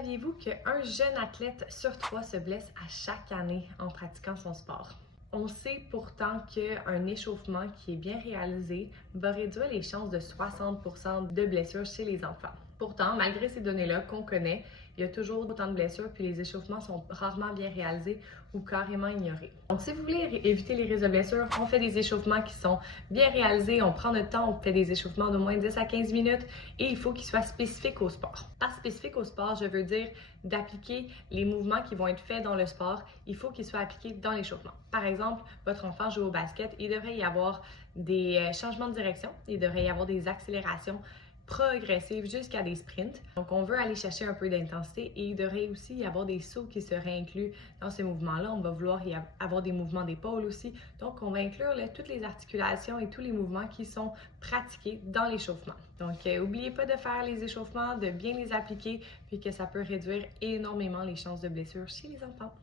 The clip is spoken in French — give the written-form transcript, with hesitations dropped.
Saviez-vous qu'un jeune athlète sur 3 se blesse à chaque année en pratiquant son sport? On sait pourtant qu'un échauffement qui est bien réalisé va réduire les chances de 60% de blessures chez les enfants. Pourtant, malgré ces données-là qu'on connaît, il y a toujours autant de blessures puis les échauffements sont rarement bien réalisés ou carrément ignorés. Donc, si vous voulez éviter les risques de blessures, on fait des échauffements qui sont bien réalisés, on prend notre temps, on fait des échauffements d'au moins 10 à 15 minutes et il faut qu'ils soient spécifiques au sport. Par spécifique au sport, je veux dire d'appliquer les mouvements qui vont être faits dans le sport, il faut qu'ils soient appliqués dans l'échauffement. Par exemple, votre enfant joue au basket, il devrait y avoir des changements de direction, il devrait y avoir des accélérations progressives jusqu'à des sprints. Donc, on veut aller chercher un peu d'intensité et il devrait aussi y avoir des sauts qui seraient inclus dans ces mouvements-là. On va vouloir y avoir des mouvements d'épaule aussi. Donc, on va inclure toutes les articulations et tous les mouvements qui sont pratiqués dans l'échauffement. Donc, n'oubliez pas de faire les échauffements, de bien les appliquer, puis que ça peut réduire énormément les chances de blessures chez les enfants.